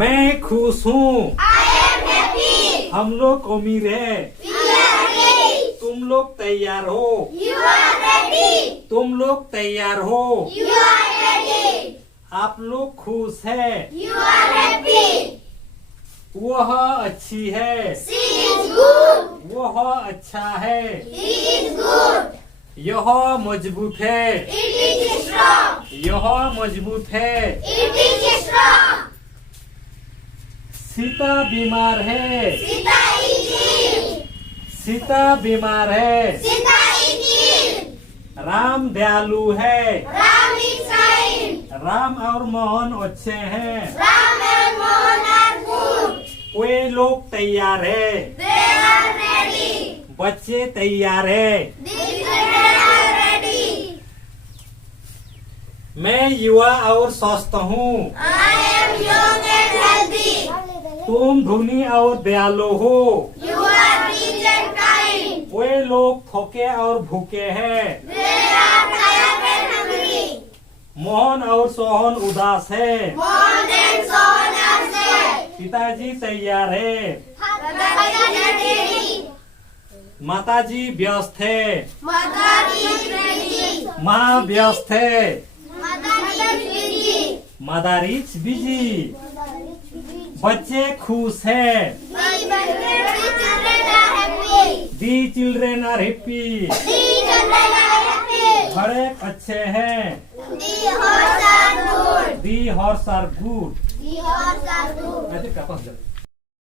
मैं खुश हूँ। I am happy. हम लोग अमीर है। We are rich. तुम लोग तैयार हो। You are ready. तुम लोग तैयार हो। You are ready. आप लोग खुश है। You are happy. वह अच्छी है। She is good. वह अच्छा है। He is good. यह मजबूत है। It is strong. यह मजबूत है। It is strong. सीता बीमार है। Sita is ill. सीता बीमार है। Sita is ill. राम दयालु है। Ram is kind. राम और मोहन अच्छे हैं। Ram and Mohan are good. वे लोग तैयार है। They are ready. बच्चे तैयार है। The children are ready. मैं युवा और स्वस्थ हूँ। I am young and healthy. तुम धनी और दयालु हो। You are rich and kind. वे लोग थके और भूखे हैं। They are tired and hungry. Mohan और सोहन उदास है। Mohan and Sohan are sad. पिताजी तैयार है। Brother is ready. माताजी व्यस्त है। Mother is ready. माँ व्यस्त है। Mother is busy. Mother is busy. बच्चे खुश है। The children are happy. The children are happy. The children are happy. घड़े अच्छे हैं। The horse are good. The horse are good. The horse are good. ऐसे कपस